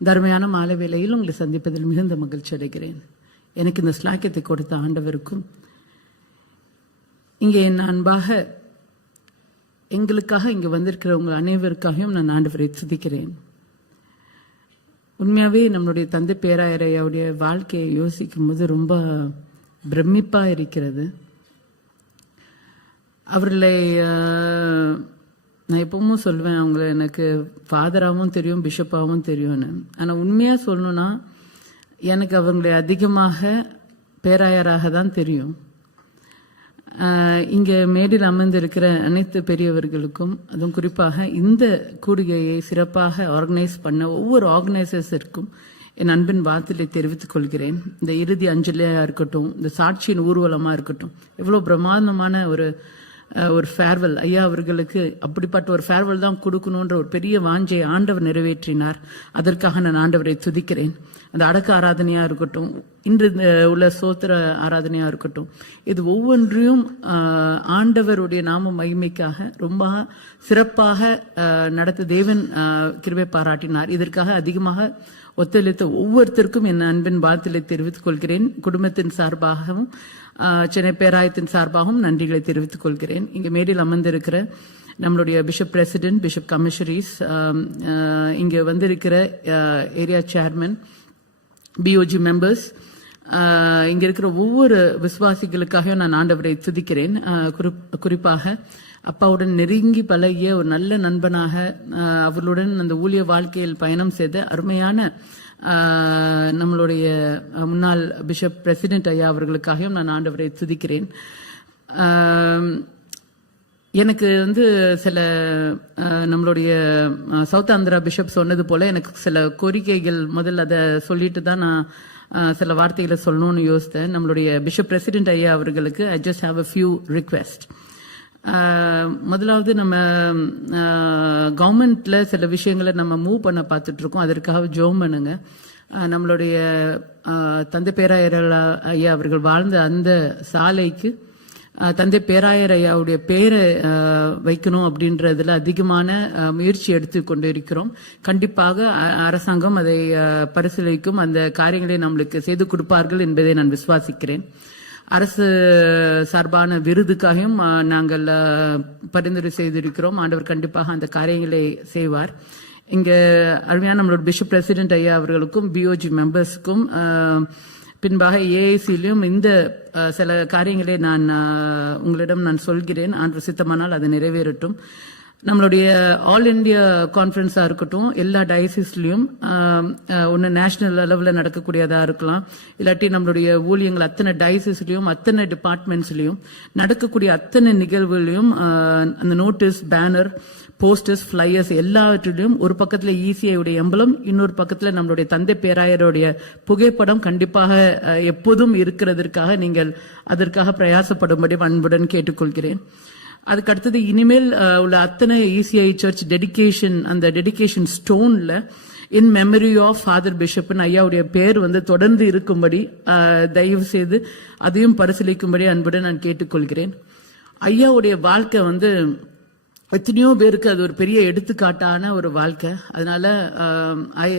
தர்மையான மாலை வேளையில் உங்களை சந்திப்பதில் மிகுந்த மகிழ்ச்சி அடைகிறேன். எனக்கு இந்த ஸ்லாக்கியத்தை கொடுத்த ஆண்டவருக்கும் இங்கே என் அன்பாக எங்களுக்காக இங்கே வந்திருக்கிற உங்கள் அனைவருக்காகவும் நான் ஆண்டவரை துதிக்கிறேன். உண்மையாகவே நம்மளுடைய தந்தை பேராயரையாவுடைய வாழ்க்கையை யோசிக்கும் போது ரொம்ப பிரமிப்பாக இருக்கிறது. அவர்களை நான் எப்பவும் சொல்லுவேன் அவங்கள எனக்கு ஃபாதராகவும் தெரியும் பிஷப்பாகவும் தெரியும்னு. ஆனால் உண்மையாக சொல்லணும்னா எனக்கு அவங்களை அதிகமாக பேராயராக தான் தெரியும். இங்கே மேடில் அமர்ந்திருக்கிற அனைத்து பெரியவர்களுக்கும் அதுவும் குறிப்பாக இந்த கூடுகையை சிறப்பாக ஆர்கனைஸ் பண்ண ஒவ்வொரு ஆர்கனைசர்ஸிற்கும் என் அன்பின் வார்த்தையை தெரிவித்துக் கொள்கிறேன். இந்த இறுதி அஞ்சலியாக இருக்கட்டும் இந்த சாட்சியின் ஊர்வலமாக இருக்கட்டும் எவ்வளோ பிரமாதமான ஒரு ஒரு ஃபேர்வெல் ஐயா அவர்களுக்கு அப்படிப்பட்ட ஒரு ஃபேர்வெல் தான் கொடுக்கணுன்ற ஒரு பெரிய வாஞ்சை ஆண்டவர் நிறைவேற்றினார். அதற்காக நான் ஆண்டவரை துதிக்கிறேன். அந்த அடக்க ஆராதனையாக இருக்கட்டும் இன்று உள்ள சோத்திர ஆராதனையாக இருக்கட்டும் இது ஒவ்வொன்றையும் ஆண்டவருடைய நாம மகிமைக்காக ரொம்ப சிறப்பாக நடத்த தேவன் கிருபை பாராட்டினார். இதற்காக அதிகமாக ஒத்துழைத்த ஒவ்வொருத்தருக்கும் என் அன்பின் வாழ்த்தலை தெரிவித்துக் கொள்கிறேன். குடும்பத்தின் சார்பாகவும் சென்னை பேராயத்தின் சார்பாகவும் நன்றிகளை தெரிவித்துக் கொள்கிறேன். இங்கே மேடையில் அமர்ந்திருக்கிற நம்மளுடைய பிஷப் பிரசிடென்ட் பிஷப் கமிஷனரிஸ் இங்கே வந்திருக்கிற ஏரியா சேர்மன் பிஓஜி மெம்பர்ஸ் இங்க இருக்கிற ஒவ்வொரு விசுவாசிகளுக்காகவும் நான் ஆண்டவரை துதிக்கிறேன். குறிப்- குறிப்பாக அப்பாவுடன் நெருங்கி பழகிய ஒரு நல்ல நண்பனாக அவர்களுடன் அந்த ஊழிய வாழ்க்கையில் பயணம் செய்த அருமையான நம்மளுடைய முன்னாள் பிஷப் பிரசிடென்ட் ஐயா அவர்களுக்காகவும் நான் ஆண்டவரை துதிக்கிறேன். எனக்கு வந்து சில நம்மளுடைய சவுத் ஆந்திரா பிஷப் சொன்னது போல எனக்கு சில கோரிக்கைகள் முதல்ல அதை சொல்லிட்டு தான் நான் சில வார்த்தைகளை சொல்லணும்னு யோசித்தேன். நம்மளுடைய பிஷப் பிரசிடென்ட் ஐயா அவர்களுக்கு I just have a few request முதலாவது நம்ம கவர்மெண்ட்ல சில விஷயங்களை நம்ம மூவ் பண்ண பார்த்துட்டு இருக்கோம் அதற்காக ஜோம் பண்ணுங்க. நம்மளுடைய தந்தை பேராயர் ஐயா அவர்கள் வாழ்ந்த அந்த சாலைக்கு தந்தை பேராயர் ஐயாவுடைய பேரை வைக்கணும் அப்படின்றதுல அதிகமான முயற்சி எடுத்து கொண்டு இருக்கிறோம் கண்டிப்பாக அ- அரசாங்கம் அதை பரிசீலிக்கும். அந்த காரியங்களை நம்மளுக்கு செய்து கொடுப்பார்கள் என்பதை நான் விசுவாசிக்கிறேன். அரசு சார்பான விருதுக்காகவும் நாங்கள் பரிந்துரை செய்திருக்கிறோம். ஆண்டவர் கண்டிப்பாக அந்த காரியங்களை செய்வார். இங்கே அருமையான நம்மளோட பிஷப் பிரசிடென்ட் ஐயா அவர்களுக்கும் பிஓஜி மெம்பர்ஸுக்கும் பின்பாக ஏஐசியிலும் இந்த சில காரியங்களை நான் உங்களிடம் நான் சொல்கிறேன். ஆண்டு சித்தமானால் அது நிறைவேறட்டும். நம்மளுடைய ஆல் இந்தியா கான்ஃபரன்ஸாக இருக்கட்டும் எல்லா டயசிஸ்லையும் ஒன்று நேஷனல் அளவில் நடக்கக்கூடியதாக இருக்கலாம். இல்லாட்டி நம்மளுடைய ஊழியங்கள் அத்தனை டயசிஸ்லையும் அத்தனை டிபார்ட்மெண்ட்ஸ்லையும் நடக்கக்கூடிய அத்தனை நிகழ்வுகளையும் அந்த நோட்டீஸ் பேனர் போஸ்டர்ஸ் ஃப்ளையர்ஸ் எல்லாவற்றிலையும் ஒரு பக்கத்தில் ECI உடைய எம்பலம் இன்னொரு பக்கத்தில் நம்மளுடைய தந்தை பேராயருடைய புகைப்படம் கண்டிப்பாக எப்போதும் இருக்கிறதற்காக நீங்கள் அதற்காக பிரயாசப்படும்படி அன்புடன் கேட்டுக்கொள்கிறேன். அதுக்கு அடுத்தது இனிமேல் உள்ள அத்தனை இசிஐ சர்ச் டெடிகேஷன் அந்த டெடிகேஷன் ஸ்டோன்ல இன் மெமரி ஆஃப் ஃபாதர் பிஷப்னு ஐயாவுடைய பேர் வந்து தொடர்ந்து இருக்கும்படி தயவு செய்து அதையும் பரிசீலிக்கும்படி அன்புடன் நான் கேட்டுக்கொள்கிறேன். ஐயாவுடைய வாழ்க்கை வந்து எத்தனையோ பேருக்கு அது ஒரு பெரிய எடுத்துக்காட்டான ஒரு வாழ்க்கை. அதனால I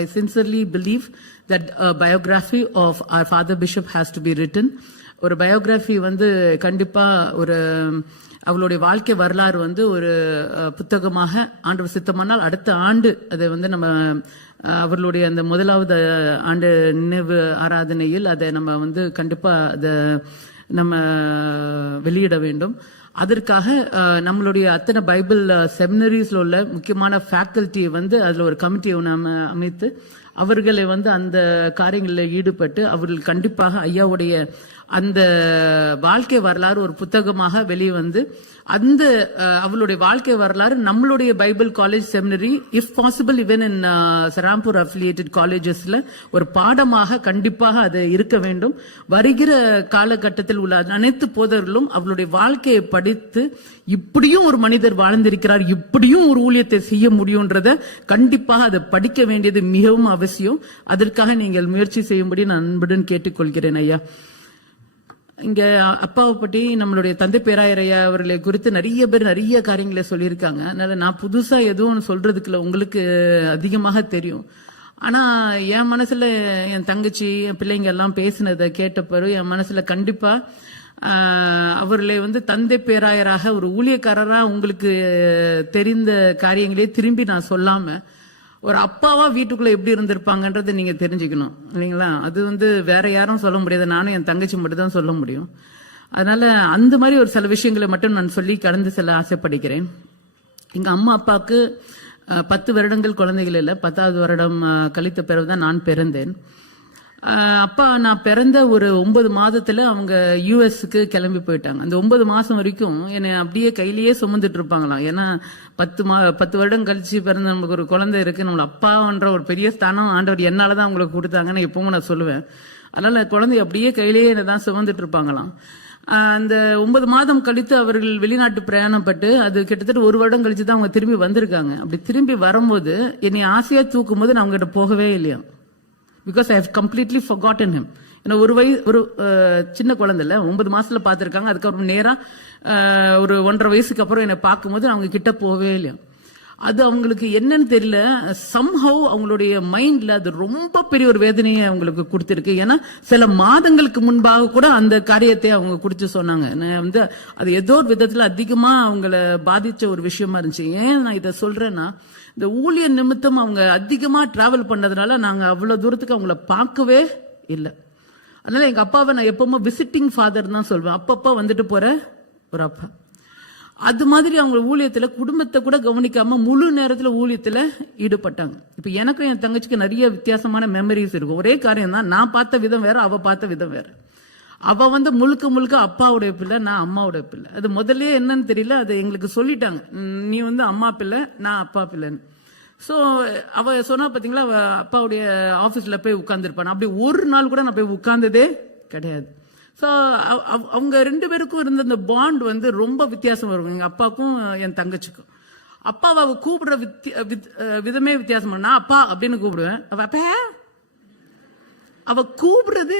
I sincerely believe that biography of our father bishop has to be written ஒரு பயோகிராஃபி வந்து கண்டிப்பாக ஒரு அவளுடைய வாழ்க்கை வரலாறு வந்து ஒரு புத்தகமாக ஆண்டவர் சித்தமானால் அடுத்த ஆண்டு அதை வந்து நம்ம அவர்களுடைய அந்த முதலாவது ஆண்டு நினைவு ஆராதனையில் அதை நம்ம வந்து கண்டிப்பாக அதை நம்ம வெளியிட வேண்டும். அதற்காக நம்மளுடைய அத்தனை பைபிள் செமினரிஸில் உள்ள முக்கியமான ஃபேக்கல்ட்டியை வந்து அதில் ஒரு கமிட்டியை நம்ம அமைத்து அவர்களை வந்து அந்த காரியங்களில் ஈடுபட்டு அவர்கள் கண்டிப்பாக ஐயாவுடைய அந்த வாழ்க்கை வரலாறு ஒரு புத்தகமாக வெளியே வந்து அந்த அவளுடைய வாழ்க்கை வரலாறு நம்மளுடைய Bible college seminary if possible even in Serampore affiliated காலேஜஸ்ல ஒரு பாடமாக கண்டிப்பாக அது இருக்க வேண்டும். வருகிற காலகட்டத்தில் உள்ள அனைத்து போதர்களும் அவளுடைய வாழ்க்கையை படித்து இப்படியும் ஒரு மனிதர் வாழ்ந்திருக்கிறார் இப்படியும் ஒரு ஊழியத்தை செய்ய முடியும்ன்றத கண்டிப்பாக அதை படிக்க வேண்டியது மிகவும் அவசியம். அதற்காக நீங்கள் முயற்சி செய்யும்படி நான் அன்புடன் கேட்டுக்கொள்கிறேன் ஐயா. இங்க அப்பாவை பற்றி நம்மளுடைய தந்தை பேராயரையா அவர்களை குறித்து நிறைய பேர் நிறைய காரியங்களை சொல்லியிருக்காங்க. அதனால நான் புதுசா எதுவும் சொல்றதுக்கு உங்களுக்கு அதிகமாக தெரியும். ஆனா என் மனசுல என் தங்கச்சி என் பிள்ளைங்க எல்லாம் பேசினதை கேட்ட பிறகு என் மனசுல கண்டிப்பா அவர்களை வந்து தந்தை பேராயராக ஒரு ஊழியக்காரராக உங்களுக்கு தெரிந்த காரியங்களே திரும்பி நான் சொல்லாமல் ஒரு அப்பாவா வீட்டுக்குள்ள எப்படி இருந்திருப்பாங்கன்றதை நீங்க தெரிஞ்சுக்கணும் இல்லைங்களா? அது வந்து வேற யாரும் சொல்ல முடியாது. நானும் என் தங்கச்சி மட்டும் தான் சொல்ல முடியும். அதனால அந்த மாதிரி ஒரு சில விஷயங்களை மட்டும் நான் சொல்லி கடந்து செல்ல ஆசைப்படுகிறேன். எங்க அம்மா அப்பாவுக்கு பத்து வருடங்கள் குழந்தைகள் இல்லை. பத்தாவது வருடம் கழித்த பிறகுதான் நான் பிறந்தேன். அப்பா நான் பிறந்த ஒரு ஒன்பது மாதத்துல அவங்க யூஎஸ்க்கு கிளம்பி போயிட்டாங்க. அந்த ஒன்பது மாசம் வரைக்கும் என்னை அப்படியே கையிலேயே சுமந்துட்டு இருப்பாங்களாம் ஏன்னா பத்து மா பத்து வருடம் கழிச்சு பிறந்த நமக்கு ஒரு குழந்தை இருக்கு. நம்மள அப்பான்ற ஒரு பெரிய ஸ்தானம் ஆண்டவர் என்னாலதான் அவங்களுக்கு கொடுத்தாங்கன்னு எப்பவும் நான் சொல்லுவேன். அதனால குழந்தை அப்படியே கையிலேயே என்னை தான் சுமந்துட்டு இருப்பாங்களாம். அந்த ஒன்பது மாதம் கழித்து அவர்கள் வெளிநாட்டு பிரயாணப்பட்டு அது கிட்டத்தட்ட ஒரு வருடம் கழிச்சு தான் அவங்க திரும்பி வந்திருக்காங்க. அப்படி திரும்பி வரும்போது என்னை ஆசையா தூக்கும் போது நான் அவங்ககிட்ட போகவே இல்லையா because I have completely forgotten him ஏன்னா ஒரு வயசு ஒரு சின்ன குழந்தை ஒன்பது மாசத்துல பார்த்துருக்காங்க. அதுக்கப்புறம் நேராக ஒரு ஒன்றரை வயசுக்கு அப்புறம் என்னை பார்க்கும்போது நான் அவங்க கிட்ட போகவே இல்லையா? அது அவங்களுக்கு என்னன்னு தெரியல. சம்ஹவ் அவங்களுடைய மைண்ட்ல அது ரொம்ப பெரிய ஒரு வேதனையை அவங்களுக்கு கொடுத்துருக்கு. ஏன்னா சில மாதங்களுக்கு முன்பாக கூட அந்த காரியத்தை அவங்க குறித்து சொன்னாங்க. நான் வந்து அது ஏதோ ஒரு விதத்துல அதிகமா அவங்கள பாதிச்ச ஒரு விஷயமா இருந்துச்சு. ஏன் நான் இதை சொல்றேன்னா இந்த ஊழியர் நிமித்தம் அவங்க அதிகமாக டிராவல் பண்ணதுனால நாங்கள் அவ்வளோ தூரத்துக்கு அவங்கள பார்க்கவே இல்லை. அதனால் எங்கள் அப்பாவை நான் எப்பவுமே விசிட்டிங் ஃபாதர் தான் சொல்வேன். அப்பப்போ வந்துட்டு போகிற ஒரு அப்பா. அது மாதிரி அவங்க ஊழியத்தில் குடும்பத்தை கூட கவனிக்காமல் முழு நேரத்தில் ஊழியத்தில் ஈடுபட்டாங்க. இப்போ எனக்கும் என் தங்கச்சிக்கு நிறைய வித்தியாசமான மெமரிஸ் இருக்கும். ஒரே காரியம் தான் நான் பார்த்த விதம் வேற அவள் பார்த்த விதம் வேறு. அவள் வந்து முழுக்க முழுக்க அப்பாவுடைய பிள்ளை நான் அம்மாவுடைய பிள்ளை. அது முதல்ல என்னன்னு தெரியல அது எங்களுக்கு சொல்லிட்டாங்க. நீ வந்து அம்மா பிள்ளை நான் அப்பா பிள்ளைன்னு. ஸோ அவள் சொன்னா பார்த்தீங்களா அவள் அப்பாவுடைய ஆஃபீஸில் போய் உட்காந்துருப்பான் அப்படி ஒரு நாள் கூட நான் போய் உட்கார்ந்ததே கிடையாது. ஸோ அவங்க ரெண்டு பேருக்கும் இருந்த அந்த பாண்ட் வந்து ரொம்ப வித்தியாசம் வரும் எங்கள் அப்பாவுக்கும் என் தங்கச்சிக்கும். அப்பாவை அவ கூப்பிடுற வித்தி- வித்- விதமே வித்தியாசம் நான் அப்பா அப்படின்னு கூப்பிடுவேன். அவள் அப்பா அவ கூப்பிடுறது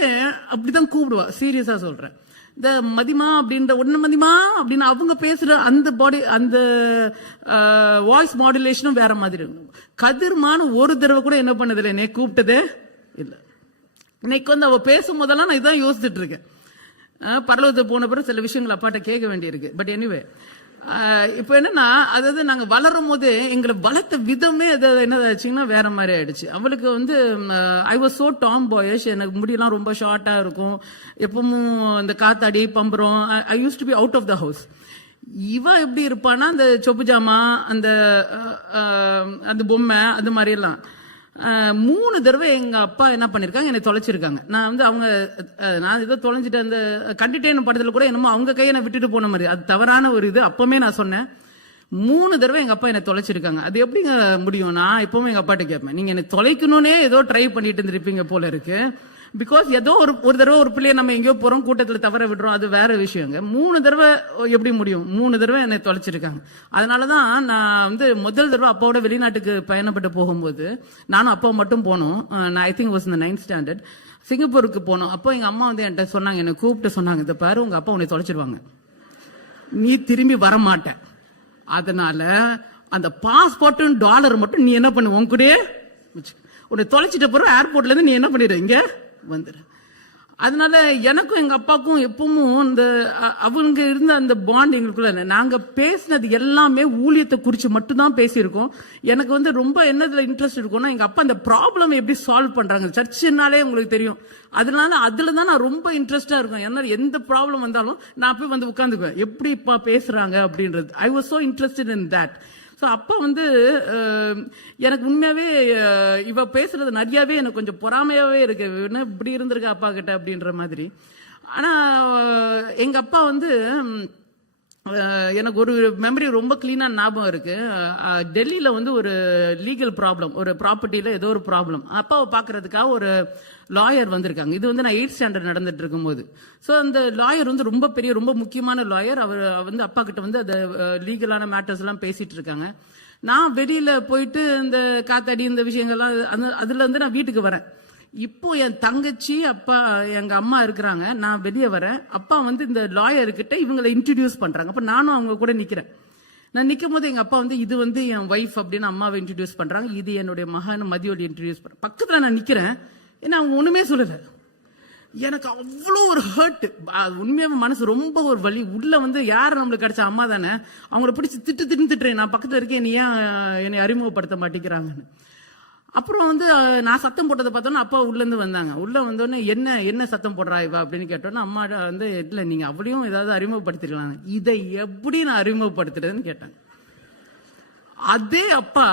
அப்படிதான் கூப்பிடுவா. சீரியஸா சொல்றேன். இந்த மதிமா அப்படின்ற ஒன்று மதிமா அப்படின்னு அவங்க பேசுற அந்த பாடி அந்த வாய்ஸ் மாடுலேஷனும் வேற மாதிரி இருக்கும். கதிர்மான்னு ஒரு தடவை கூட என்ன பண்ணதில்லை. என்னை கூப்பிட்டதே இல்லை. இன்னைக்கு வந்து அவ பேசும் போதெல்லாம் நான் இதான் யோசிச்சுட்டு இருக்கேன். பரலோகத்துக்கு போன பிறகு சில விஷயங்கள் அப்பாட்ட கேட்க வேண்டியிருக்கு. பட் எனிவே இப்போ என்னன்னா அதாவது நாங்கள் வளரும் போது எங்களை வளர்த்த விதமே அது என்னதாச்சுங்கன்னா வேற மாதிரி ஆயிடுச்சு. அவளுக்கு வந்து I was so tomboyish எனக்கு முடியெல்லாம் ரொம்ப ஷார்ட்டாக இருக்கும். எப்பவும் இந்த காத்தாடி பம்பரம் I use to be out of the house இவ எப்படி இருப்பான்னா அந்த சொப்பு ஜாமா அந்த அந்த பொம்மை அது மாதிரி எல்லாம் மூணு தடவை எங்க அப்பா என்ன பண்ணிருக்காங்க என்னை தொலைச்சிருக்காங்க. நான் வந்து அவங்க நான் ஏதோ தொலைஞ்சிட்டு அந்த கண்டிட்டேன் படத்துல கூட என்னமோ அவங்க கையை நான் விட்டுட்டு போன மாதிரி. அது தவறான ஒரு இது. அப்பவுமே நான் சொன்னேன். மூணு தடவை எங்க அப்பா என்னை தொலைச்சிருக்காங்க. அது எப்படிங்க முடியும்? நான் எப்பவுமே எங்க அப்பாட்ட கேட்பேன். நீங்க என்னை தொலைக்கணும்னே ஏதோ ட்ரை பண்ணிட்டு இருந்திருப்பீங்க போல இருக்கு. பிகாஸ் ஏதோ ஒரு ஒரு தடவை ஒரு பிள்ளைய நம்ம எங்கேயோ போறோம் கூட்டத்தில் தவற விடுறோம் அது வேற விஷயங்க. மூணு தடவை எப்படி முடியும்? மூணு தடவை என்னை தொலைச்சிருக்காங்க. அதனால தான் நான் வந்து முதல் தடவை அப்பாவோட வெளிநாட்டுக்கு பயணப்பட்டு போகும்போது நானும் அப்பா மட்டும் போனோம். நான் ஐ திங்க் வாஸ் இந்த நைன்த் ஸ்டாண்டர்ட் சிங்கப்பூருக்கு போனோம். அப்போ எங்கள் அம்மா வந்து என்கிட்ட சொன்னாங்க என்னை கூப்பிட்டு சொன்னாங்க இந்த பாரு உங்கள் அப்பா உன்னை தொலைச்சிருவாங்க. நீ திரும்பி வர மாட்ட அதனால அந்த பாஸ்போர்ட்டும் டாலர் மட்டும் நீ என்ன பண்ணு உன் கூடயே உன்னை தொலைச்சிட்ட பிறகு ஏர்போர்ட்ல இருந்து நீ என்ன பண்ணிடுற இங்கே வந்துடு அதனால எனக்கும் எங்க அப்பாவுக்கும் எப்பவும் இந்த அவங்க இருந்த அந்த பாண்ட் எங்களுக்குள்ள நாங்கள் நாங்க பேசினது எல்லாமே ஊழியத்தை குறிச்சு மட்டும்தான் பேசியிருக்கோம். எனக்கு வந்து ரொம்ப என்னதுல இன்ட்ரெஸ்ட் இருக்கும்னா எங்க அப்பா அந்த ப்ராப்ளம் எப்படி சால்வ் பண்றாங்க. சர்ச்சுனாலே உங்களுக்கு தெரியும். அதனால அதுல தான் நான் ரொம்ப இன்ட்ரெஸ்டா இருக்கும் ஏன்னா எந்த ப்ராப்ளம் வந்தாலும் நான் போய் வந்து உட்காந்துக்குவேன். எப்படி இப்பா பேசுறாங்க அப்படின்றது. I was so interested in that so அப்பா வந்து எனக்கு உண்மையாகவே இவ பேசுறது நிறையாவே எனக்கு கொஞ்சம் பொறாமையாகவே இருக்கு. என்ன இப்படி இருந்திருக்கா அப்பா கிட்ட அப்படின்ற மாதிரி. ஆனால் எங்கள் அப்பா வந்து எனக்கு ஒரு மெமரி ரொம்ப கிளீனா ஞாபகம் இருக்குது டெல்லியில் வந்து ஒரு லீகல் ப்ராப்ளம் ஒரு ப்ராப்பர்ட்டியில் ஏதோ ஒரு ப்ராப்ளம் அப்பாவை பார்க்கறதுக்காக ஒரு லாயர் வந்திருக்காங்க. இது வந்து நான் எயிட் ஸ்டாண்டர்ட் நடந்துட்டு இருக்கும்போது. ஸோ அந்த லாயர் வந்து ரொம்ப பெரிய ரொம்ப முக்கியமான லாயர் அவர் வந்து அப்பா கிட்ட வந்து அந்த லீகலான மேட்டர்ஸ் எல்லாம் பேசிட்டு இருக்காங்க. நான் வெளியில் போயிட்டு இந்த காத்தாடி இந்த விஷயங்கள்லாம் அது- அதுலேருந்து நான் வீட்டுக்கு வரேன். இப்போ என் தங்கச்சி அப்பா எங்க அம்மா இருக்கிறாங்க. நான் வெளியே வரேன். அப்பா வந்து இந்த லாயர்கிட்ட இவங்களை இன்ட்ரடியூஸ் பண்றாங்க. அப்ப நானும் அவங்க கூட நிக்கிறேன். நான் நிக்கும் போது எங்க அப்பா வந்து இது வந்து என் ஒய்ஃப் அப்படின்னு அம்மாவை இன்ட்ரடியூஸ் பண்றாங்க. இது என்னுடைய மகன் மதியோடு இன்ட்ரடியூஸ் பண்ணுறேன் பக்கத்துல நான் நிக்கிறேன். ஏன்னா அவங்க ஒண்ணுமே சொல்லல. எனக்கு அவ்வளோ ஒரு ஹர்ட் உண்மையாக மனசு ரொம்ப ஒரு வலி. உள்ள வந்து யார் நம்மளுக்கு கிடைச்ச அம்மா தானே? அவங்கள பிடிச்சி திட்டு திட்டு திட்டுறேன். நான் பக்கத்தில் இருக்கேன். நீ ஏன் என்னை அறிமுகப்படுத்த மாட்டேங்கிறாங்கன்னு. அப்புறம் வந்து நான் சத்தம் போட்டதை பார்த்தோன்னா அப்பா உள்ளேருந்து வந்தாங்க. உள்ள வந்தோடனே என்ன என்ன சத்தம் போடுறா இவா? அப்படின்னு கேட்டோன்னா அம்மா வந்து இல்லை நீங்கள் அப்படியும் ஏதாவது அறிமுகப்படுத்திருக்கலாம் இதை எப்படி நான் அறிமுகப்படுத்துறதுன்னு கேட்டாங்க. அதே அப்பா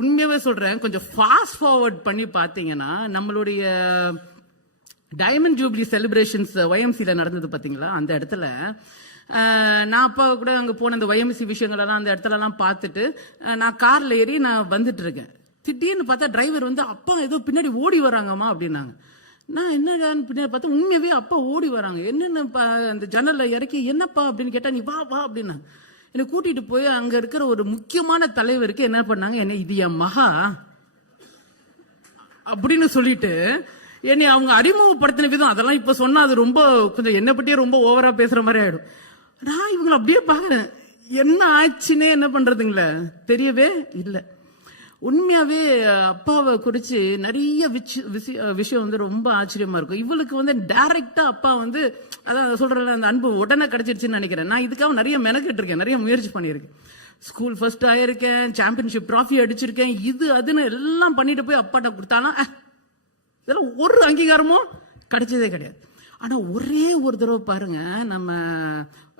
உண்மையாகவே சொல்கிறேன் கொஞ்சம் ஃபாஸ்ட் ஃபார்வர்ட் பண்ணி பார்த்தீங்கன்னா நம்மளுடைய டைமண்ட் ஜூப்ளி செலிப்ரேஷன்ஸ் ஒயம்சியில் நடந்தது பார்த்தீங்களா? அந்த இடத்துல நான் அப்பா கூட அங்கே போன அந்த ஒய்எம்சி விஷயங்களெல்லாம் அந்த இடத்துலலாம் பார்த்துட்டு நான் காரில் ஏறி நான் வந்துட்டு இருக்கேன் திடீர்னு பார்த்தா டிரைவர் வந்து அப்பா ஏதோ பின்னாடி ஓடி வராங்கம்மா அப்படின்னாங்க. நான் என்னடான்னு பின்னாடி பார்த்தா உண்மையவே அப்பா ஓடி வராங்க. என்னென்ன அந்த ஜன்னலில் இறக்கி என்னப்பா? அப்படின்னு கேட்டால் நீ வா வா அப்படின்னாங்க. என்னை கூட்டிகிட்டு போய் அங்கே இருக்கிற ஒரு முக்கியமான தலைவருக்கு என்ன பண்ணாங்க? என்ன இது என் மகா அப்படின்னு சொல்லிட்டு என்னை அவங்க அறிமுகப்படுத்தின விதம் அதெல்லாம் இப்போ சொன்னால் அது ரொம்ப கொஞ்சம் என்னை பற்றியே ரொம்ப ஓவராக பேசுகிற மாதிரி ஆகிடும் நான் இவங்களை அப்படியே பார்க்குறேன். என்ன ஆச்சுன்னே என்ன பண்ணுறதுங்களே தெரியவே இல்லை. உண்மையாவே அப்பாவை குறித்து நிறைய விஷ- விஷய- விஷயம் வந்து ரொம்ப ஆச்சரியமா இருக்கும். இவளுக்கு வந்து டைரக்டா அப்பா வந்து அதான் சொல்றேன் அந்த அன்பு உடனே கிடச்சிருச்சுன்னு நினைக்கிறேன். நான் இதுக்காக நிறைய மெனக்கிட்டு இருக்கேன் நிறைய முயற்சி பண்ணியிருக்கேன். ஸ்கூல் ஃபர்ஸ்ட் ஆயிருக்கேன் சாம்பியன்ஷிப் ட்ராஃபி அடிச்சிருக்கேன் இது அதுன்னு எல்லாம் பண்ணிட்டு போய் அப்பாட்ட கொடுத்தானா இதெல்லாம் ஒரு அங்கீகாரமும் கிடைச்சதே கிடையாது. ஆனால் ஒரே ஒரு தடவை பாருங்க நம்ம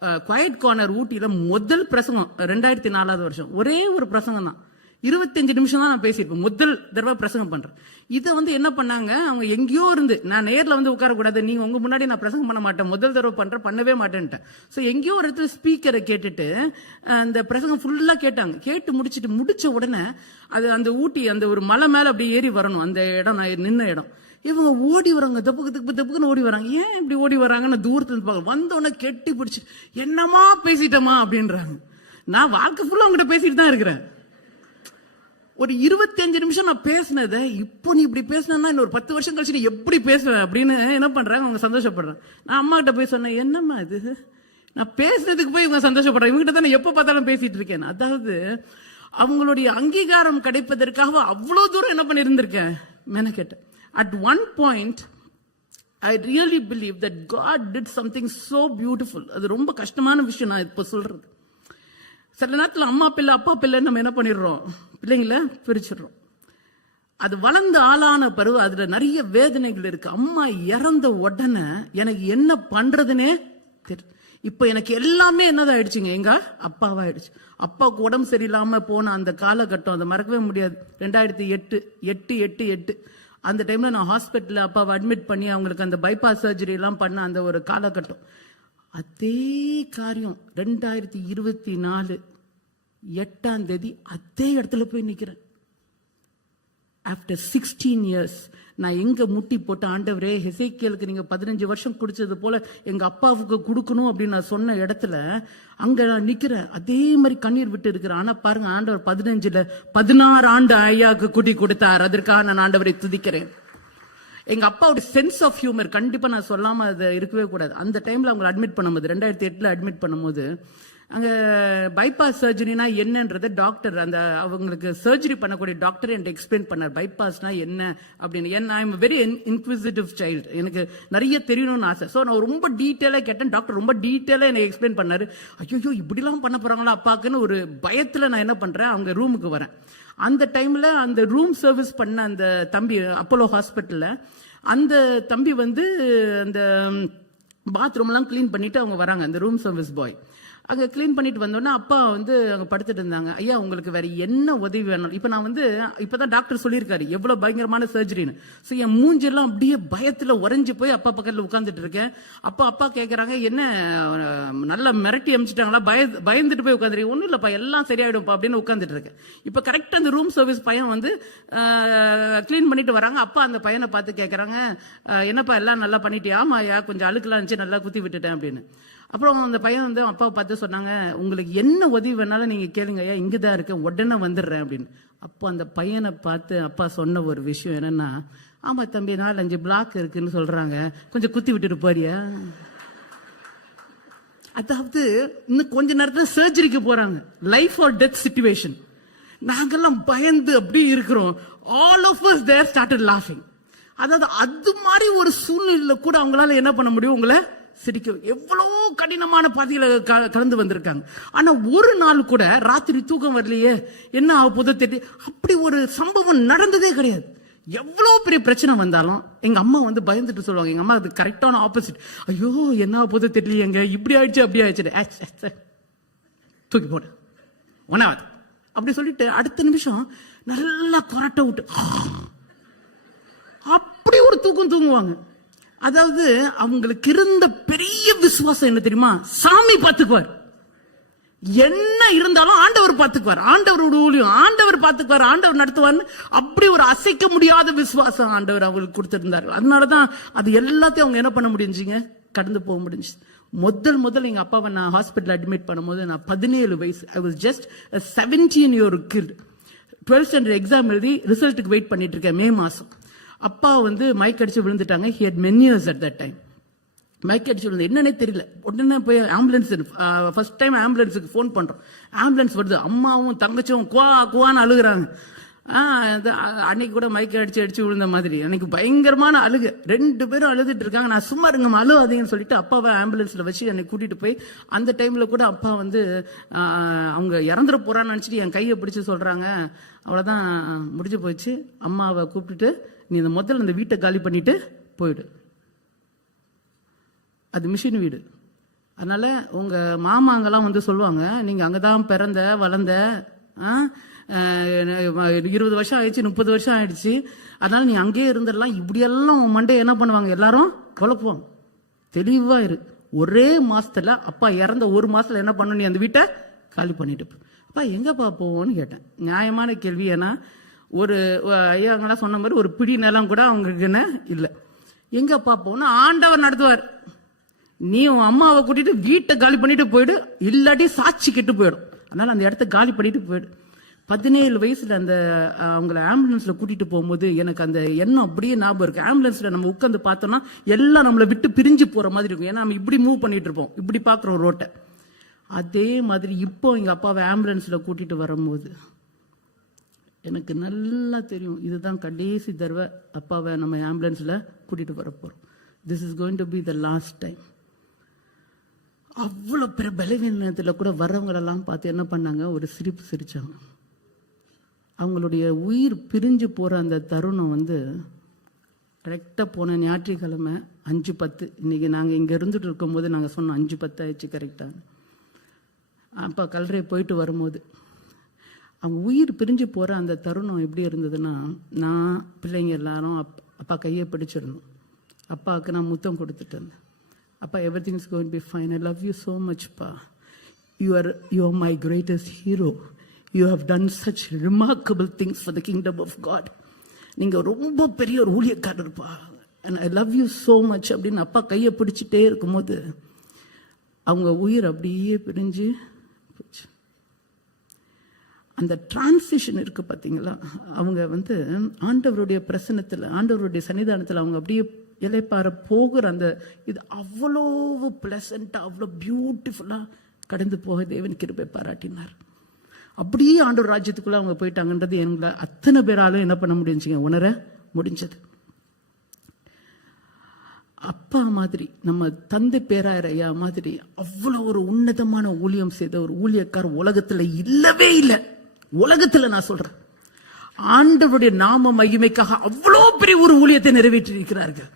குவைட் கார்னர் ஊட்டியில் முதல் பிரசங்கம் ரெண்டாயிரத்தி நாலாவது வருஷம். ஒரே ஒரு பிரசங்கம் தான். இருபத்தஞ்சு நிமிஷம் தான் நான் பேசியிருப்பேன். முதல் தடவை பிரசங்கம் பண்றேன். இதை வந்து என்ன பண்ணாங்க? அவங்க எங்கேயோ இருந்து நான் நேரில் வந்து உட்காரக்கூடாது நீங்க உங்க முன்னாடி நான் பிரசங்கம் பண்ண மாட்டேன். முதல் தடவை பண்றேன் பண்ணவே மாட்டேன்ட்டேன். ஸோ எங்கேயோ ஒரு இடத்துல ஸ்பீக்கரை கேட்டுட்டு அந்த பிரசங்கம் ஃபுல்லா கேட்டாங்க. கேட்டு முடிச்சுட்டு முடிச்ச உடனே அது அந்த ஊட்டி அந்த ஒரு மலை மேல அப்படியே ஏறி வரணும். அந்த இடம் நான் நின்ன இடம். இவங்க ஓடி வராங்க. தப்புக்கு தப்பு தப்புக்குன்னு ஓடி வராங்க. ஏன் இப்படி ஓடி வராங்கன்னு தூரத்துல இருந்து பார்க்க வந்தோடனே கெட்டி பிடிச்சி என்னமா பேசிட்டோமா அப்படின்றாங்க. நான் வாழ்க்கை ஃபுல்லா அவங்ககிட்ட பேசிட்டு தான் இருக்கிறேன். ஒரு இருபத்தஞ்சு நிமிஷம் நான் பேசினதை இப்போ நீ இப்படி பேசினா இன்னொரு பத்து வருஷம் கழிச்சு நீ எப்படி பேசுவ அப்படின்னு என்ன பண்றாங்க? அவங்க சந்தோஷப்படுறாங்க. நான் அம்மா கிட்ட போய் சொன்னேன் என்னம்மா இது? நான் பேசுனதுக்கு போய் இவங்க சந்தோஷப்படுறாங்க. இவங்க தான் நான் எப்போ பார்த்தாலும் பேசிட்டு இருக்கேன். அதாவது அவங்களுடைய அங்கீகாரம் கிடைப்பதற்காக அவ்வளவு தூரம் என்ன பண்ணியிருந்திருக்கேன் மெனக்கெட்டேன். At one point I really believe that God did something so beautiful அது ரொம்ப கஷ்டமான விஷயம் நான் இப்போ சொல்றது. சில நேரத்தில் அம்மா பிள்ளை அப்பா பிள்ளைன்னு நம்ம என்ன பண்ணிடுறோம்? பிள்ளைங்கள பிரிச்சிடுறோம். அது வளர்ந்த ஆளான பருவ அதுல நிறைய வேதனைகள் இருக்கு. அம்மா இறந்த உடனே எனக்கு என்ன பண்றதுனே தெரியும் இப்ப எனக்கு எல்லாமே என்னதான் ஆயிடுச்சுங்க? எங்க? அப்பாவா ஆயிடுச்சு அப்பாவுக்கு உடம்பு சரியில்லாம போன அந்த காலகட்டம் அதை மறக்கவே முடியாது. ரெண்டாயிரத்தி எட்டு எட்டு எட்டு எட்டு. அந்த டைம்ல நான் ஹாஸ்பிட்டல்ல அப்பாவை அட்மிட் பண்ணி அவங்களுக்கு அந்த பைபாஸ் சர்ஜரி எல்லாம் பண்ண அந்த ஒரு காலகட்டம். அதே காரியம் ரெண்டாயிரத்தி இருபத்தி நாலு. எட்டாம் தேதி அதே இடத்துல போய் நிற்கிறேன் ஆஃப்டர் சிக்ஸ்டீன் இயர்ஸ் நான் எங்க முட்டி போட்ட ஆண்டவரே ஹெசைக்கியலுக்கு நீங்க பதினஞ்சு வருஷம் குடிச்சது போல எங்க அப்பாவுக்கு கொடுக்கணும் அப்படின்னு நான் சொன்ன இடத்துல அங்க நான் நிக்கிறேன். அதே மாதிரி கண்ணீர் விட்டு இருக்கிறேன். ஆனா பாருங்க ஆண்டவர் பதினஞ்சுல பதினாறு ஆண்டு ஐயாவுக்கு கூட்டி கொடுத்தார். அதற்காக நான் ஆண்டவரை துதிக்கிறேன். எங்க அப்பாவோட சென்ஸ் ஆஃப் ஹியூமர் கண்டிப்பா நான் சொல்லாம அது இருக்கவே கூடாது. அந்த டைம்ல அவங்களை அட்மிட் பண்ணும்போது ரெண்டாயிரத்தி எட்டுல அட்மிட் பண்ணும்போது அங்கே பைபாஸ் சர்ஜரினா என்னன்றது டாக்டர் அந்த அவங்களுக்கு சர்ஜரி பண்ணக்கூடிய டாக்டர் என்கிட்ட எக்ஸ்பிளைன் பண்ணார். பைபாஸ்னா என்ன அப்படின்னு. ஏன்னா I am very inquisitive child எனக்கு நிறைய தெரியணும்னு ஆசை. ஸோ நான் ரொம்ப டீட்டெயிலாக கேட்டேன். டாக்டர் ரொம்ப டீட்டெயிலாக எனக்கு எக்ஸ்பிளைன் பண்ணார். ஐயோ இப்படிலாம் பண்ண போகிறாங்களா அப்பாக்குன்னு ஒரு பயத்தில் நான் என்ன பண்ணுறேன் அவங்க ரூமுக்கு வரேன். அந்த டைமில் அந்த ரூம் சர்வீஸ் பண்ண அந்த தம்பி அப்போலோ ஹாஸ்பிட்டலில் அந்த தம்பி வந்து அந்த பாத்ரூம்லாம் க்ளீன் பண்ணிவிட்டு அவங்க வராங்க. அந்த ரூம் சர்வீஸ் பாய் அங்கே க்ளீன் பண்ணிட்டு வந்தோடனே அப்பா வந்து அங்கே படுத்துட்டு இருந்தாங்க. ஐயா உங்களுக்கு வேற என்ன உதவி வேணும்? இப்போ நான் வந்து இப்போ தான் டாக்டர் சொல்லியிருக்காரு எவ்வளோ பயங்கரமான சர்ஜரின்னு ஸோ என் மூஞ்செல்லாம் அப்படியே பயத்தில் உறைஞ்சி போய் அப்பா பக்கத்தில் உட்காந்துட்டு இருக்கேன். அப்பா அப்பா கேட்குறாங்க என்ன நல்லா மிரட்டி அமிச்சிட்டாங்களா? பய பயந்துட்டு போய் உட்காந்துருக்கேன் ஒன்றும் இல்லைப்பா எல்லாம் சரியாயிடும்ப்பா அப்படின்னு உட்காந்துட்டு இருக்கேன். இப்போ கரெக்டாக அந்த ரூம் சர்வீஸ் பையன் வந்து க்ளீன் பண்ணிட்டு வராங்க. அப்பா அந்த பையனை பார்த்து கேட்குறாங்க என்னப்பா எல்லாம் நல்லா பண்ணிட்டியா? ஆமாயா கொஞ்சம் அழுக்கெல்லாம் இருந்துச்சு நல்லா குத்தி விட்டுட்டேன் அப்படின்னு. அப்புறம் அந்த பையன் வந்து அப்பாவை பார்த்து சொன்னாங்க உங்களுக்கு என்ன உதவி வேணாலும் நீங்கள் கேளுங்க ஐயா இங்கே தான் இருக்கேன் உடனே வந்துடுறேன் அப்படின்னு. அப்போ அந்த பையனை பார்த்து அப்பா சொன்ன ஒரு விஷயம் என்னென்னா ஆமாம் தம்பி நாலஞ்சு பிளாக் இருக்குன்னு சொல்கிறாங்க கொஞ்சம் குத்தி விட்டுட்டு போறியா? அதாவது இன்னும் கொஞ்ச நேரத்தில் சர்ஜரிக்கு போகிறாங்க லைஃப் ஆர் டெத் சுச்சுவேஷன் நாங்கெல்லாம் பயந்து அப்படி இருக்கிறோம். All of us there started லாஃபிங் அதாவது அது மாதிரி ஒரு சூழ்நிலையில் கூட அவங்களால என்ன பண்ண முடியும் உங்களை? சிரிக்க எவ்வளோ கடினமான பாதைகளை க- கலந்து வந்திருக்காங்க. ஆனால் ஒரு நாள் கூட ராத்திரி தூக்கம் வரலையே. என்ன ஆக போதோ தெரியல அப்படி ஒரு சம்பவம் நடந்ததே கிடையாது. எவ்வளோ பெரிய பிரச்சனை வந்தாலும் எங்கள் அம்மா வந்து பயந்துட்டு சொல்லுவாங்க. எங்கள் அம்மா அது கரெக்டான ஆப்போசிட் ஐயோ என்ன ஆக போதோ தெரியலையேங்க. இப்படி ஆயிடுச்சு அப்படி ஆயிடுச்சு. தூக்கி போடு. ஒன்றாவது அப்படி சொல்லிட்டு அடுத்த நிமிஷம் நல்லா கொரட்டை விட்டு அப்படி ஒரு தூக்கம் தூங்குவாங்க. அதாவது அவங்களுக்கு இருந்த பெரிய விசுவாசம் என்ன தெரியுமா? சாமி பார்த்துக்குவார். என்ன இருந்தாலும் ஆண்டவர் பார்த்துக்குவார். ஆண்டவரோட ஊழியம். ஆண்டவர் பார்த்துக்குவார் ஆண்டவர் நடத்துவார்னு அப்படி ஒரு அசைக்க முடியாத விசுவாசம் ஆண்டவர் அவங்களுக்கு கொடுத்திருந்தார்கள். அதனாலதான் அது எல்லாத்தையும் அவங்க என்ன பண்ண முடிஞ்சுங்க? கடந்து போக முடிஞ்சு முதல் முதல் எங்க அப்பாவை நான் ஹாஸ்பிட்டல் அட்மிட் பண்ணும்போது நான் பதினேழு வயசு I was just seventeen year kid twelfth standard exam எழுதி ரிசல்ட்டுக்கு வெயிட் பண்ணிட்டு இருக்கேன் மே மாசம். அப்பா வந்து மைக் அடிச்சு விழுந்துட்டாங்க. He had men years at that time mic அடிச்சு விழுந்து என்னன்னே தெரியல. உடனே போய் ஆம்புலன்ஸ் ஃபர்ஸ்ட் டைம் ஆம்புலன்ஸுக்கு ஃபோன் பண்றோம். ஆம்புலன்ஸ் வருது. அம்மாவும் தங்கச்சியும் குவா குவான்னு அழுகுறாங்க. அன்னைக்கு கூட மைக் அடிச்சு அடிச்சு விழுந்த மாதிரி. அன்னைக்கு பயங்கரமான அழுகு. ரெண்டு பேரும் அழுதுட்டு இருக்காங்க. நான் சும்மா இருங்க அழுவாதீங்கன்னு சொல்லிட்டு அப்பாவை ஆம்புலன்ஸ்ல வச்சு என்னை கூட்டிட்டு போய் அந்த டைம்ல கூட அப்பா வந்து அவங்க இறந்துட போறான்னு நினைச்சிட்டு என் கையை பிடிச்சு சொல்றாங்க. அவ்வளவுதான் முடிஞ்சு போச்சு அம்மாவை கூப்பிட்டுட்டு நீ இந்த முதல்ல இந்த வீட்டை காலி பண்ணிட்டு போயிடு. அது மிஷின் வீடு. அதனால் உங்கள் மாமாங்கெல்லாம் வந்து சொல்லுவாங்க நீங்கள் அங்கே தான் பிறந்த வளர்ந்த இருபது வருஷம் ஆயிடுச்சு முப்பது வருஷம் ஆயிடுச்சு. அதனால் நீ அங்கேயே இருந்துடலாம். இப்படியெல்லாம் உன் மண்டே என்ன பண்ணுவாங்க? எல்லாரும் குழப்புவாங்க. தெளிவாக இரு. ஒரே மாதத்தில் அப்பா இறந்த ஒரு மாதத்தில் என்ன பண்ணணும்? நீ அந்த வீட்டை காலி பண்ணிட்டு அப்பா எங்கேப்பா போவோன்னு கேட்டேன். நியாயமான கேள்வி. ஏன்னா ஒரு அஹ், ஐயாங்கெல்லாம் சொன்ன மாதிரி ஒரு பிடி நிலம் கூட அவங்களுக்குன்னு இல்லை. எங்கே போகணும் ஆண்டவர் நடத்துவார். நீ உன் அம்மாவை கூட்டிட்டு வீட்டை காலி பண்ணிட்டு போயிடு இல்லாட்டி சாட்சி கெட்டு போயிடும். அதனால அந்த இடத்த காலி பண்ணிட்டு போயிடு. பதினேழு வயசுல அந்த அவங்கள ஆம்புலன்ஸ்ல கூட்டிட்டு போகும்போது எனக்கு அந்த எண்ணம் அப்படியே ஞாபகம் இருக்கு. ஆம்புலன்ஸ்ல நம்ம உட்காந்து பார்த்தோம்னா எல்லாம் நம்மளை விட்டு பிரிஞ்சு போற மாதிரி இருக்கும். ஏன்னா நம்ம இப்படி மூவ் பண்ணிட்டு இருப்போம். இப்படி பாக்குறோம் ரோட்டை அதே மாதிரி இப்போ எங்க அப்பாவை ஆம்புலன்ஸ்ல கூட்டிட்டு வரும்போது எனக்கு நல்லா தெரியும். இதுதான் கடைசி தடவை அப்பாவை நம்ம ஆம்புலன்ஸில் கூட்டிகிட்டு வர this is going to be the last time அவ்வளோ பெரிய பலவீனத்தில் கூட வர்றவங்களெல்லாம் பார்த்து என்ன பண்ணாங்க? ஒரு சிரிப்பு சிரித்தாங்க அவங்களுடைய உயிர் பிரிஞ்சு போகிற அந்த தருணம் வந்து கரெக்டாக போன ஞாயிற்றுக்கிழமை அஞ்சு பத்து. இன்றைக்கி நாங்கள் இங்கே இருந்துட்டு இருக்கும்போது நாங்கள் சொன்னோம் அஞ்சு பத்து ஆயிடுச்சு கரெக்டாக அப்போ கல்றையை போயிட்டு வரும்போது அவங்க உயிர் பிரிஞ்சு போகிற அந்த தருணம் எப்படி இருந்ததுன்னா நான் பிள்ளைங்க எல்லாரும் அப் அப்பா கையை பிடிச்சிருந்தோம் அப்பாவுக்கு நான் முத்தம் கொடுத்துட்டு இருந்தேன். அப்பா everything is going be fine I love you so மச்ப்பா you are you are my greatest hero you have done such remarkable things for the kingdom of God நீங்கள் ரொம்ப பெரிய ஒரு ஊழியக்காரர்ப்பா and I love you so much அப்படின்னு அப்பா கையை பிடிச்சிட்டே இருக்கும்போது அவங்க உயிர் அப்படியே பிரிஞ்சு போச்சு. அந்த டிரான்சிஷன் இருக்குது பார்த்தீங்களா அவங்க வந்து ஆண்டவருடைய பிரசனத்தில் ஆண்டவருடைய சன்னிதானத்தில் அவங்க அப்படியே இலைப்பார போகிற அந்த இது அவ்வளோ பிளசண்ட்டாக அவ்வளோ பியூட்டிஃபுல்லாக கடந்து போக தேவன் கிருபை பாராட்டினார். அப்படியே ஆண்டவர் ராஜ்யத்துக்குள்ளே அவங்க போயிட்டாங்கன்றது எங்களை அத்தனை பேராலும் என்ன பண்ண முடிஞ்சுங்க உணர முடிஞ்சது. அப்பா மாதிரி நம்ம தந்தை பேராயர் ஐயா மாதிரி அவ்வளோ ஒரு உன்னதமான ஊழியம் செய்த ஒரு ஊழியக்கார் உலகத்தில் இல்லவே இல்லை. உலகத்தில் நான் சொல்றேன். ஆண்டவருடைய நாம மகிமைக்காக அவ்வளோ பெரிய ஒரு ஊழியத்தை நிறைவேற்றி இருக்கிறார்கள்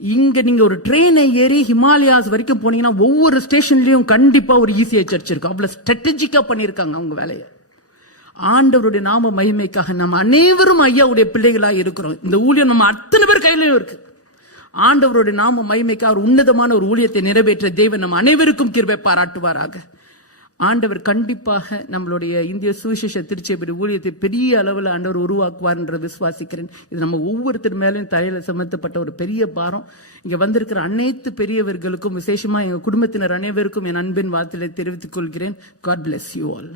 இங்க நீங்க ஒரு ட்ரெயினை ஏறி ஹிமாலயாஸ் வரைக்கும் போனீங்கன்னா ஒவ்வொரு ஸ்டேஷன்லயும் கண்டிப்பா ஒரு ஈஸியா சர்ச் இருக்கும். அவ்வளவு ஸ்ட்ராட்டஜிக்கா பண்ணியிருக்காங்க அவங்க வேலையை. ஆண்டவருடைய நாம மகிமைக்காக நம்ம அனைவரும் ஐயாவுடைய பிள்ளைகளா இருக்கிறோம். இந்த ஊழியம் நம்ம அத்தனை பேர் கையிலையும் இருக்கு. ஆண்டவருடைய நாம மகிமைக்காக ஒரு உன்னதமான ஒரு ஊழியத்தை நிறைவேற்ற தேவன் நம்ம அனைவருக்கும் கிருபை பாராட்டுவாராக. ஆண்டவர் கண்டிப்பாக நம்மளுடைய இந்திய சுவிசேஷ திருச்செபடி ஊழியத்தை பெரிய அளவில் ஆண்டவர் உருவாக்குவார் என்று விசுவாசிக்கிறேன். இது நம்ம ஒவ்வொருத்தர் மேலேயும் தலையில் சமர்த்தப்பட்ட ஒரு பெரிய பாரம். இங்கே வந்திருக்கிற அனைத்து பெரியவர்களுக்கும் விசேஷமாக எங்கள் குடும்பத்தினர் அனைவருக்கும் என் அன்பின் வார்த்தையை தெரிவித்துக் கொள்கிறேன். God bless you all